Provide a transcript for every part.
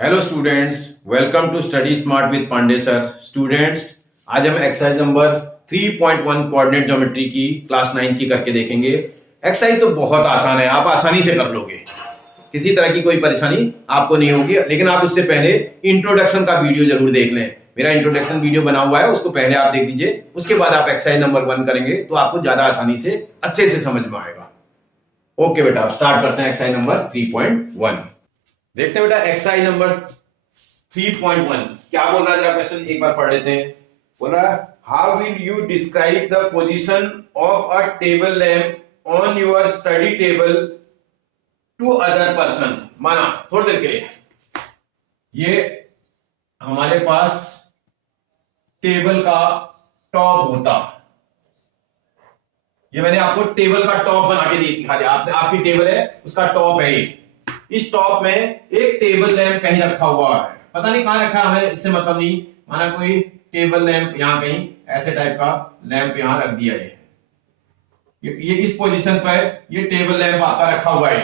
Hello students, welcome to study smart with Pandey sir. Students, आज हम exercise number 3.1 coordinate geometry की class 9 की करके देखेंगे। एक्सरसाइज तो बहुत आसान है, आप आसानी से कर लोगे, किसी तरह की कोई परेशानी आपको नहीं होगी। लेकिन आप उससे पहले इंट्रोडक्शन का वीडियो जरूर देख लें। मेरा इंट्रोडक्शन वीडियो बना हुआ है, उसको पहले आप देख लीजिए, उसके बाद आप एक्सरसाइज नंबर 1 करेंगे तो आपको ज्यादा आसानी से अच्छे से समझ में आएगा। ओके बेटा, आप स्टार्ट करते हैं एक्सरसाइज नंबर 3.1। देखते हैं बेटा एक्सरसाइज नंबर 3.1 क्या बोल रहा है, जरा क्वेश्चन एक बार पढ़ लेते हैं। बोल रहा है, how will you describe the position of a table lamp on your study table to other person. माना थोड़ी देर के लिए ये हमारे पास टेबल का टॉप होता, ये मैंने आपको टेबल का टॉप बना के दिखा दिया। आपकी टेबल है, उसका टॉप है ये। इस टॉप में एक टेबल लैंप कहीं रखा हुआ है, पता नहीं कहां रखा, हमें इससे मतलब नहीं। माना कोई टेबल लैंप यहां कहीं ऐसे टाइप का लैंप यहां रख दिया है, ये इस पोजीशन पर ये टेबल लैंप आपका रखा हुआ है।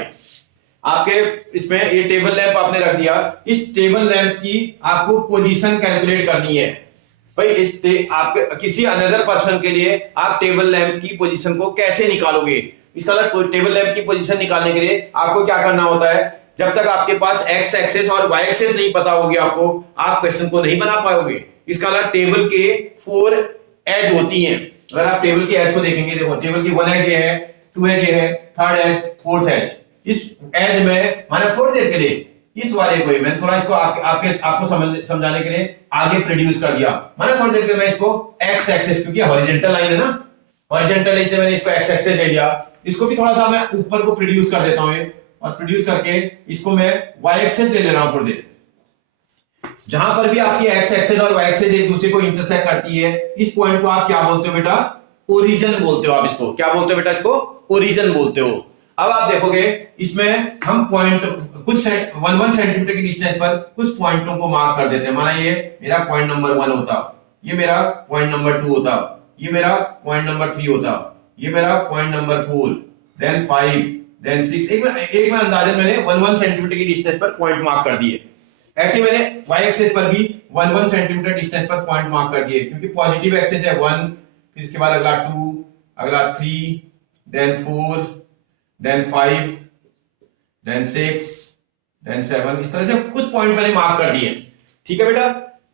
आपके इसमें ये टेबल लैंप आपने रख दिया। इस टेबल लैंप की आपको पोजीशन कैलकुलेट करनी है भाई। आपके किसी अनदर पर्सन के लिए आप टेबल लैंप की पोजीशन को कैसे निकालोगे। इसका टेबल लैंप की पोजीशन निकालने के लिए आपको क्या करना होता है, जब तक आपके पास एक्स एक्सेस और वाई एक्सेस नहीं पता होगी आपको, आप क्वेश्चन को नहीं बना पाओगे। इसका मतलब टेबल के 4 एज होती हैं। अगर आप टेबल की एज को देखेंगे, देखो टेबल की 1 एज है, 2 एज है, 3rd एज, 4th एज। इस एज में माना थोड़ी देर के लिए इस वाले को मैंने थोड़ा इसको आपको समझाने के लिए आगे प्रोड्यूस कर दिया। माना थोड़ी देर के लिए मैं इसको एक्स एक्सेस, क्योंकि हॉरिजॉन्टल लाइन है ना, हॉरिजॉन्टल इसलिए मैंने इसको एक्स एक्सेस ले लिया। इसको भी थोड़ा सा मैं ऊपर को प्रोड्यूस कर देता हूं, और प्रोड्यूस करके इसको मैं वाई एक्सेस ले रहा हूं थोड़ी देर। जहां पर भी आपकी एक्स एक्सेस और वाई एक्सेस एक दूसरे को इंटरसेक्ट करती है, इस पॉइंट को आप क्या बोलते हो बेटा, ओरिजिन बोलते हो। आप इसको क्या बोलते हो बेटा, इसको ओरिजिन बोलते हो। अब आप देखोगे इसमें हम पॉइंट कुछ 1 सेंटीमीटर की डिस्टेंस पर कुछ पॉइंटों को मार्क कर देते हैं। माना ये मेरा पॉइंट नंबर 1 होता, ये मेरा पॉइंट नंबर 2 होता, ये मेरा पॉइंट नंबर 3 होता, ये मेरा पॉइंट नंबर 4, देन 5, देन 6। एक में अंदाजन मैंने 1 सेंटीमीटर की डिस्टेंस पर पॉइंट मार्क कर दिए। ऐसे मैंने वाई एक्सेस पर भी 1 सेंटीमीटर डिस्टेंस पर पॉइंट मार्क कर दिए, क्योंकि पॉजिटिव एक्सेस है 1, फिर इसके बाद अगला 2, अगला 3, देन 4, देन 5, देन 6, देन 7। इस तरह से कुछ पॉइंट मैंने मार्क कर दिए। ठीक है बेटा,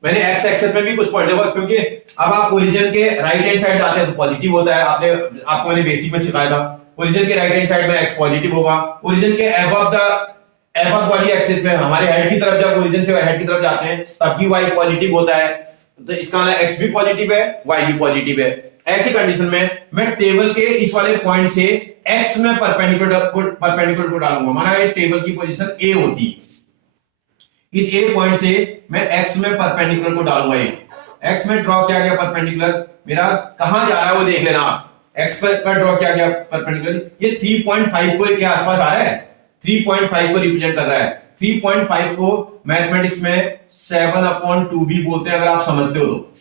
मैंने एक्स एक्सेस में भी कुछ पॉइंट देखो, क्योंकि अब आप ओरिजिन के राइट हैंड साइड जाते हैं तो पॉजिटिव होता है। आपको मैंने बेसिक में सिखाया था, ओरिजिन के राइट हैंड साइड में एक्स पॉजिटिव होगा। ओरिजिन के एबव वाली एक्सिस में हमारे हेड की तरफ, जब ओरिजिन से हेड की तरफ जाते हैं तब भी वाई पॉजिटिव होता है, तो इसका मतलब एक्स भी पॉजिटिव है, वाई भी पॉजिटिव है। ऐसी कंडीशन में मैं टेबल के इस वाले पॉइंट से एक्स में परपेंडिकुलर को डालूंगा। माना ये टेबल की पोजीशन ए होती, इस ए पॉइंट से मैं एक्स में परपेंडिकुलर को डालूंगा। ये एक्स में ड्रॉ किया गया परपेंडिकुलर, मेरा कहां जा रहा है वो देख लेना आप। एक्स पर ड्रॉ किया गया परपेंडिकुलर, ये 3.5 को के आसपास आ रहा है, 3.5 को रिप्रेजेंट कर रहा है। 3.5 को मैथमेटिक्स में 7/2 भी बोलते हैं, अगर आप समझते हो तो।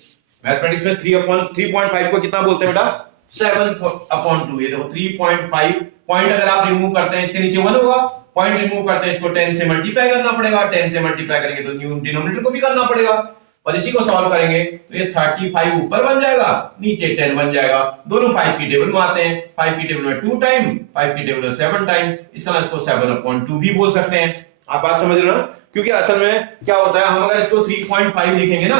मैथमेटिक्स में 3.5 को कितना बोलते हैं बेटा, 7/2। ये देखो 3.5 पॉइंट अगर आप रिमूव करते हैं, इसके नीचे 1 होगा, पॉइंट रिमूव करते हैं, इसको 10 से मल्टीप्लाई करना पड़ेगा, 10 से मल्टीप्लाई करेंगे तो डिनोमिनेटर को भी करना पड़ेगा, और इसी को सॉल्व करेंगे तो ये 35 ऊपर बन जाएगा, नीचे 10 बन जाएगा। दोनों 5 की टेबल में आते हैं, 5 की टेबल में 2 टाइम, 5 की टेबल में 7 टाइम। इसका इसको 7/2 भी बोल सकते हैं। आप बात समझ रहे हो ना, क्योंकि असल में क्या होता है, हम अगर इसको 3.5 लिखेंगे ना,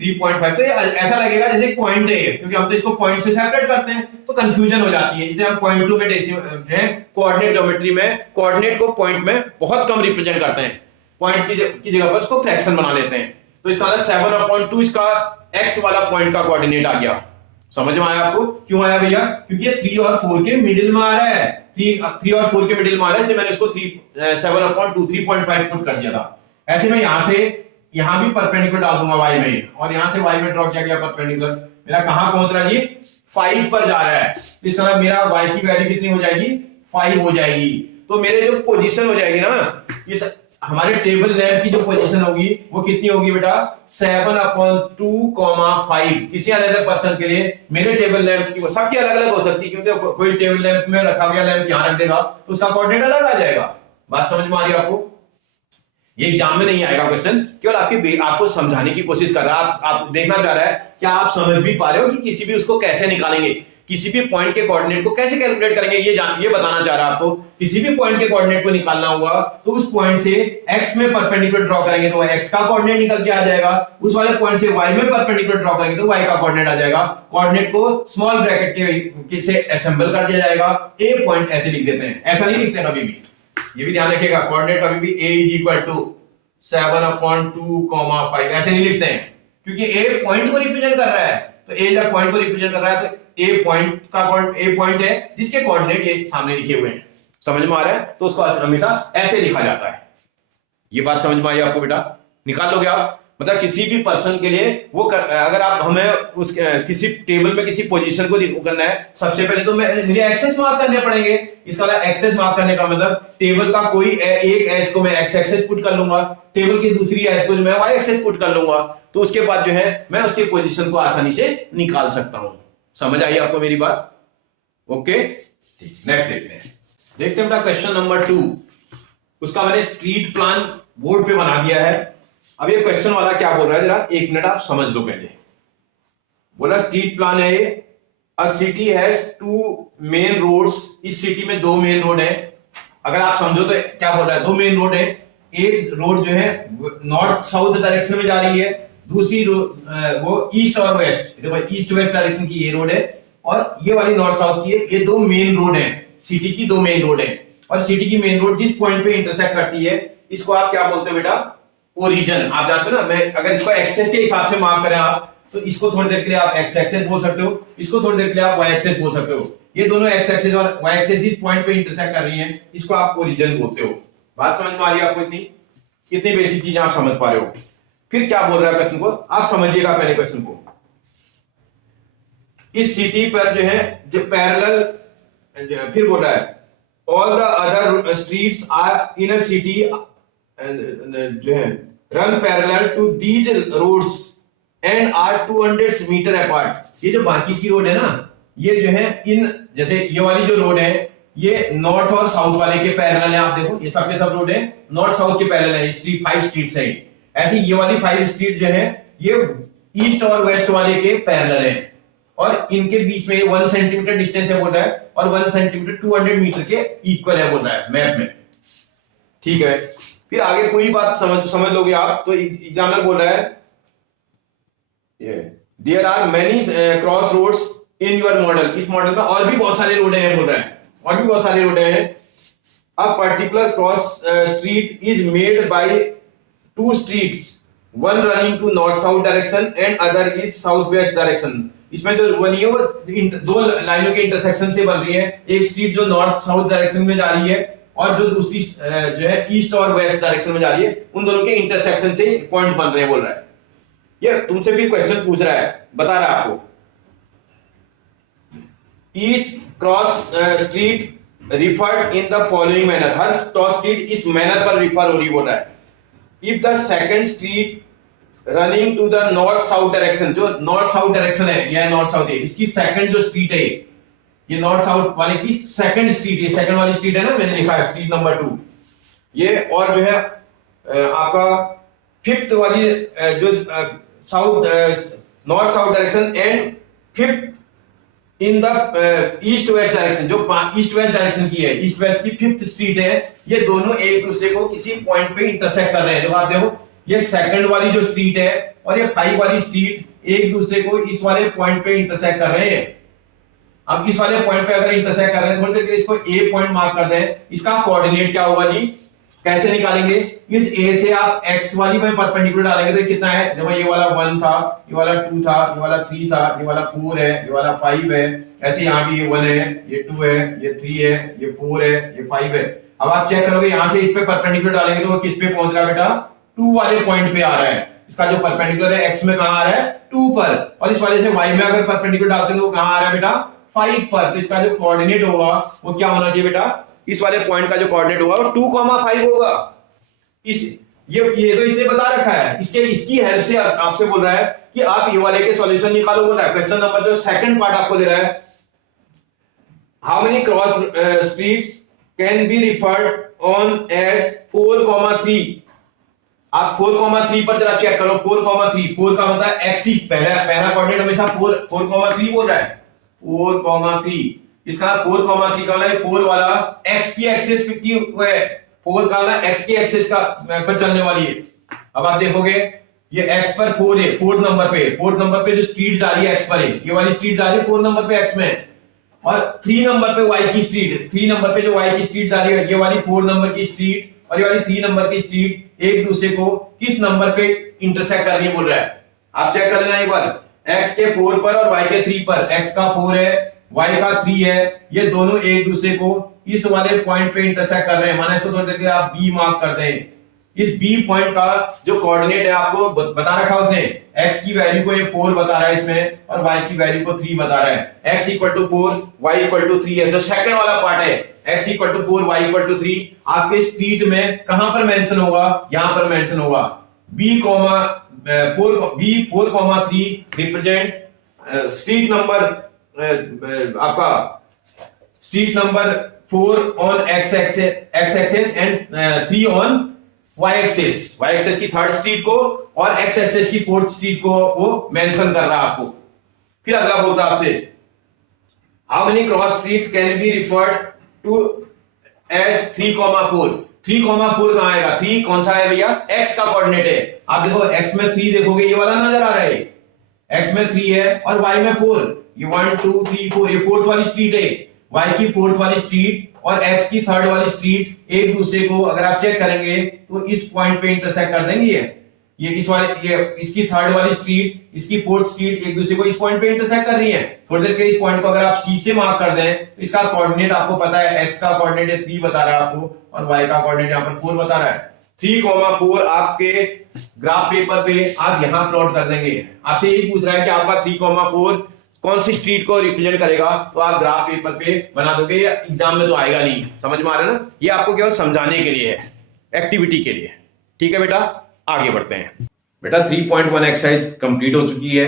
3.5, तो ये ऐसा लगेगा जैसे पॉइंट है, क्योंकि हम तो इसको पॉइंट से सेपरेट करते हैं तो कंफ्यूजन हो जाती है। इसलिए हम पॉइंट 2 में कोऑर्डिनेट ज्योमेट्री में कोऑर्डिनेट को पॉइंट में बहुत कम रिप्रेजेंट करते हैं, पॉइंट की जगह पर इसको फ्रैक्शन बना लेते हैं। तो इसका 7/2 इसका एक्स वाला पॉइंट का कोऑर्डिनेट आ गया। समझ में आया आपको, क्यों आया भैया, क्योंकि ये 3 और 4 के मिडिल में आ रहा है, 3 और 4 के मिडिल में आ रहा है, इसलिए मैंने इसको 7/2 3.5 पुट कर दिया था। ऐसे में यहां से यहां भी परपेंडिकुलर डाल दूंगा वाई में, और यहां से वाई में ड्रॉ किया गया परपेंडिकुलर, मेरा कहां पहुंच रहा है जी, 5 पर जा रहा है। इसका मतलब मेरा वाई की वैल्यू कितनी हो जाएगी, 5 हो जाएगी। तो मेरे जो पोजीशन हो जाएगी ना, ये हमारे टेबल लैंप की जो पोजीशन होगी वो कितनी होगी बेटा, 7/2, 5। किसी अनदर पर्सन के लिए मेरे टेबल लैंप की, सबकी अलग अलग हो सकती है, क्योंकि कोई टेबल लैंप में रखा गया लैंप यहां रख देगा तो उसका कोऑर्डिनेट अलग आ जाएगा। बात समझ में आ रही है आपको। ये एग्जाम में नहीं आएगा क्वेश्चन, केवल आपको समझाने की कोशिश कर रहा है। आप देखना चाह रहा है क्या आप समझ भी पा रहे हो कि किसी भी उसको कैसे निकालेंगे, किसी भी पॉइंट के कोऑर्डिनेट को कैसे कैलकुलेट करेंगे, ये बताना चाह रहा है आपको। किसी भी पॉइंट के कोऑर्डिनेट को निकालना होगा तो उस पॉइंट से x में परपेंडिकुलर ड्रॉ करेंगे तो x का कोऑर्डिनेट निकल के आ जाएगा, उस वाले पॉइंट से y में परपेंडिकुलर ड्रॉ करेंगे तो y का कोऑर्डिनेट आ जाएगा। कोऑर्डिनेट को स्मॉल ब्रैकेट के से असेंबल कर दिया जाएगा। a पॉइंट ऐसे लिख देते हैं, ऐसा नहीं लिखते कभी भी, ये भी ध्यान रखिएगा। कोऑर्डिनेट कभी भी a इज इक्वल टू 7/2, 5 ऐसे नहीं लिखते हैं, क्योंकि a पॉइंट को रिप्रेजेंट कर रहा है। तो a जब पॉइंट को रिप्रेजेंट कर रहा है तो a पॉइंट है जिसके कोऑर्डिनेट ये सामने लिखे हुए हैं। समझ में आ रहा है? तो उसको हमेशा ऐसे लिखा जाता है। ये बात समझ में आई आपको बेटा? निकाल लोगे आप? मतलब किसी भी पर्सन के लिए अगर आप हमें उस किसी टेबल में किसी पोजीशन को करना है, सबसे पहले तो मुझे एक्सेस मार्क करने पड़ेंगे। इसका एक्सेस मार्क करने का मतलब टेबल का कोई एक एज को मैं एक्स एक्सेस पुट कर लूंगा, टेबल की दूसरी एज को मैं वाई एक्सेस पुट कर लूंगा, तो उसके बाद जो है मैं उसके पोजीशन को आसानी से निकाल सकता हूं। समझ आई आपको मेरी बात? ओके, नेक्स्ट देखते हैं बेटा क्वेश्चन नंबर 2। उसका मैंने स्ट्रीट प्लान बोर्ड पे बना दिया है। अब ये क्वेश्चन वाला क्या बोल रहा है, जरा एक मिनट आप समझ लो। पहले बोला स्ट्रीट प्लान है, a city has 2 main roads. इस सिटी में 2 मेन रोड है। अगर आप समझो तो क्या बोल रहा है, 2 मेन रोड है। एक रोड जो है नॉर्थ साउथ डायरेक्शन में जा रही है, दूसरी रोड वो ईस्ट और वेस्ट, देखो ईस्ट वेस्ट डायरेक्शन की ये रोड है और ये वाली नॉर्थ साउथ की है। ये 2 मेन रोड है, सिटी की 2 मेन रोड है। और सिटी की मेन रोड जिस पॉइंट पे इंटरसेक्ट करती है इसको आप क्या बोलते हो बेटा? ओरिजिन। आप जानते हो ना, मैं अगर इसको एक्सेस के हिसाब से मार्क करें आप, तो इसको थोड़ी देर के लिए आप एक्स एक्सेस बोल सकते हो, इसको थोड़ी देर के लिए आप वाई एक्सेस बोल सकते हो। ये दोनों एक्स एक्सेस और वाई एक्सेस जिस पॉइंट पे इंटरसेक्ट कर रही हैं इसको आप ओरिजिन बोलते हो। बात समझ में आ रही है आपको? कितनी बेसिक चीजें आप समझ पा रहे हो। फिर क्या बोल रहा है क्वेश्चन को, आप समझिएगा पहले क्वेश्चन को। इस सिटी पर जो है जो पैरेलल, फिर बोल रहा है all the other streets are in a city जो है run parallel to these roads and are 200 metre apart. ये जो बाकी की रोड है ना, ये जो है इन जैसे ये वाली जो रोड है ये नॉर्थ और साउथ वाले के पैरेलल है। आप देखो ये सब के सब रोड है नॉर्थ साउथ के पैरेलल है, स्ट्रीट 5 स्ट्रीट्स है। ऐसे ये वाली 5 स्ट्रीट जो है ये ईस्ट और वेस्ट वाले के पैरेलल है और इनके बीच में 1 सेंटीमीटर डिस्टेंस है बोल रहा है और 1 सेंटीमीटर 200 मीटर के इक्वल है बोल रहा है मैप में। ठीक है, फिर आगे पूरी बात समझ लोगे आप। तो एग्जाम्पल बोल रहा है there are many cross roads in your model. इस मॉडल में और भी बहुत सारे रोड हैं बोल रहा है, और भी बहुत सारे रोड हैं। A particular cross street is made by 2 streets, one running to north south direction and other is south west direction. इसमें जो बनी है वो 2 लाइनों के इंटरसेक्शन से बन रही है। एक स्ट्रीट जो नॉर्थ साउथ डायरेक्शन में जा रही है और जो दूसरी जो है ईस्ट और वेस्ट डायरेक्शन में जा रही है, उन दोनों के इंटरसेक्शन से पॉइंट बन रहे हैं बोल रहा है। ये तुमसे भी क्वेश्चन पूछ रहा है, बता रहा है आपको each cross street referred in the following manner. हर क्रॉस स्ट्रीट इस मैनर पर रिफर हो रही बोल रहा है। If the second street running to the north south direction, जो नॉर्थ साउथ डायरेक्शन है यह नॉर्थ साउथ है, इसकी सेकंड जो स्ट्रीट है ये नॉर्थ साउथ वाले की सेकंड स्ट्रीट, ये सेकंड वाली स्ट्रीट है ना, मैंने लिखा है स्ट्रीट नंबर 2 ये। और जो है आपका 5th वाली जो south north south direction and 5th in the east west direction, जो ईस्ट वेस्ट डायरेक्शन की है, ईस्ट वेस्ट की 5th स्ट्रीट है। ये दोनों एक दूसरे को किसी पॉइंट पे इंटरसेक्ट कर रहे हैं। जो आप देखो ये सेकंड वाली जो स्ट्रीट है और ये 5 वाली स्ट्रीट एक दूसरे को इस वाले पॉइंट पे इंटरसेक्ट कर रहे हैं। अब इस वाले पॉइंट पे अगर इंटरसेक्ट कर रहे हैं, थोड़ी देर के लिए इसको ए पॉइंट मार्क कर दें। इसका कोऑर्डिनेट क्या होगा जी, कैसे निकालेंगे? इस ए से आप एक्स वाली में परपेंडिकुलर डालेंगे तो कितना है, देखो ये वाला 1 था, ये वाला 2 था, ये वाला 3 था, ये वाला 4 है, ये वाला 5 है। ऐसे यहाँ भी ये 1 है, ये 2 है, ये 3 है, ये 4 है, ये 5 है। अब आप चेक करोगे यहां से इस पे परपेंडिकुलर डालेंगे तो वो किस पे पहुंच रहा है बेटा? 2 वाले पॉइंट पे आ रहा है। इसका जो परपेंडिकुलर है एक्स में कहां आ रहा है? 2 पर। और इस वाले से वाई में अगर परपेंडिकुलर डालते हैं तो कहां आ रहा है बेटा? 5 पर। तो इसका जो कोऑर्डिनेट होगा वो क्या होना चाहिए बेटा? इस वाले पॉइंट का जो कोऑर्डिनेट होगा वो 2,5 होगा। इस ये तो इसने बता रखा है, इसकी हेल्प से आपसे बोल रहा है कि आप ये वाले के सॉल्यूशन निकालो बोल रहा है। क्वेश्चन नंबर जो सेकंड पार्ट आपको दे रहा है, how many cross streets can be referred on as 4,3 आप 4,3 पर जरा चेक करो, 4,3, 4 का मतलब एक्स ही, पहला कोऑर्डिनेट हमेशा 4,3 बोल रहा है, 4,3। इसका 4,3 का मतलब 4 वाला एक्स की एक्सिस पे की है, 4 का मतलब एक्स की एक्सिस का पर चलने वाली है। अब आप देखोगे ये एक्स पर 4 है, फोर्थ नंबर पे जो स्ट्रीट जा रही है एक्स पर है, ये वाली स्ट्रीट जा रही है 4 नंबर पे एक्स में, और 3 नंबर पे वाई की स्ट्रीट, 3 नंबर पे जो वाई की स्ट्रीट जा रही है, ये वाली 4 नंबर की स्ट्रीट और ये वाली 3 नंबर की स्ट्रीट एक दूसरे को किस नंबर पे इंटरसेक्ट कर रही है बोल रहा है। आप चेक कर लेना एक बार, x के 4 पर और y के 3 पर, x का 4 है y का 3 है, ये दोनों एक दूसरे को इस वाले पॉइंट पे इंटरसेक्ट कर रहे हैं। माना इसको थोड़ी देर के आप b मार्क कर दें। इस b पॉइंट का जो कोऑर्डिनेट है आपको बता रखा उसने, x की वैल्यू को ये 4 बता रहा है इसमें और y की वैल्यू को 3 बता रहा है। x = 4 y = 3 है, जो सेकंड वाला पार्ट है, x = 4 y = 3 आपके स्ट्रीट में कहां पर मेंशन होगा, यहां पर मेंशन होगा। b 4,3 रिप्रेजेंट स्ट्रीट नंबर, आपका street number 4 on x axis and 3 on y axis की थर्ड स्ट्रीट को और x एक्सिस की फोर्थ स्ट्रीट को वो मेंशन कर रहा है आपको। फिर अगला बोलता है आपसे, how many cross street can be referred to as 3,4। 3,4 कहां आएगा, 3 कौन सा है भैया, x का कोऑर्डिनेट है। आप देखो x में 3 देखोगे, ये वाला नजर आ रहा है, x में 3 है और y में 4, ये 1 2 3 4, ये फोर्थ वाली स्ट्रीट है, y की फोर्थ वाली स्ट्रीट और x की थर्ड वाली स्ट्रीट एक दूसरे को अगर आप चेक करेंगे तो इस पॉइंट पे इंटरसेक्ट कर देंगे। ये इस वाले, ये इसकी थर्ड वाली स्ट्रीट, इसकी फोर्थ स्ट्रीट एक दूसरे को इस पॉइंट पे इंटरसेक्ट कर रही है। थोड़ी देर के इस पॉइंट को अगर आप C से मार्क कर दें तो इसका कोऑर्डिनेट आपको पता है, x का कोऑर्डिनेट है 3 बता रहा है आपको और y का कोऑर्डिनेट यहां पर 4 बता रहा है। 3,4 आपके ग्राफ पेपर पे आप यहां प्लॉट कर देंगे। आपसे यही पूछ रहा है कि आपका 3,4 कौन सी स्ट्रीट को रिप्रेजेंट करेगा, तो आप ग्राफ पेपर पे बना दोगे, या एग्जाम में तो आएगा नहीं। समझ में आ रहा है ना, ये आपको केवल समझाने के लिए है, एक्टिविटी के लिए। ठीक है बेटा, आगे बढ़ते हैं। बेटा 3.1 एक्सरसाइज कंप्लीट हो चुकी है।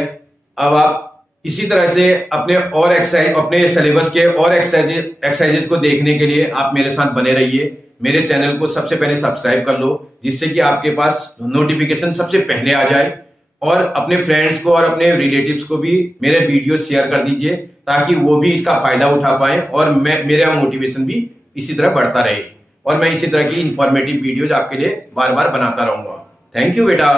अब आप इसी तरह से अपने और एक्सरसाइज, अपने सिलेबस के और एक्सरसाइजेस को देखने के लिए आप मेरे साथ बने रहिए। मेरे चैनल को सबसे पहले सब्सक्राइब कर लो, जिससे कि आपके पास नोटिफिकेशन सबसे पहले आ जाए, और अपने फ्रेंड्स को और अपने रिलेटिव्स को भी मेरे वीडियो शेयर कर दीजिए, ताकि वो भी इसका फायदा उठा पाए और मेरा मोटिवेशन भी इसी तरह बढ़ता रहे, और मैं इसी तरह की इंफॉर्मेटिव वीडियोज आपके लिए बार बार बनाता रहूंगा। थैंक यू बेटा।